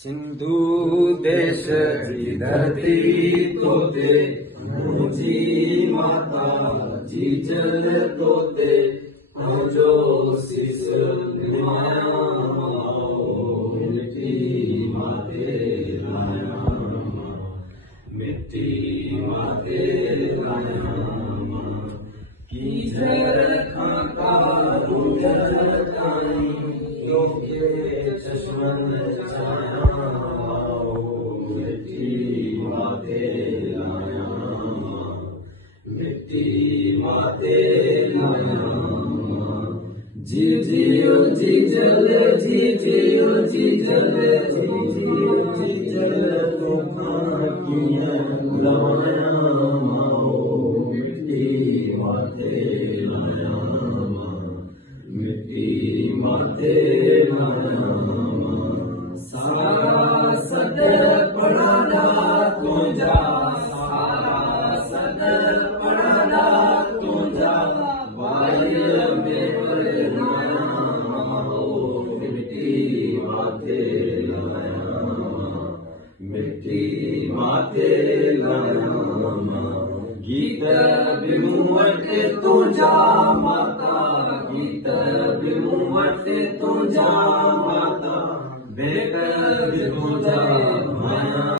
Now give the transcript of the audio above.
सिंधु देश जी धरती तोते मुझी माता जी जल तोते जो शिष निमाया मिट्टी माते लाया मिट्टी माते लाया कीचड़ खाका गुंजर काई लोके चश्मन छाया मिट्टी माते लाया मिट्टी माते लाया जी जियो जी जल जी जियो जी जल जी जियो जी जल तुखां कीअं लवाया माओ मिट्टी माते लाया मिट्टी माते लाया सारा सद पढ़ादा तुंहिंजा सारा सद पढ़ादा तुंहिंजा वाईअ में वरनाया मिट्टी माते लाया मिट्टी माते लाया गीत बि मूं वटि तुंहिंजा माता गीत बि मूं वटि तुंहिंजा माता बेग बि तुंहिंजा माया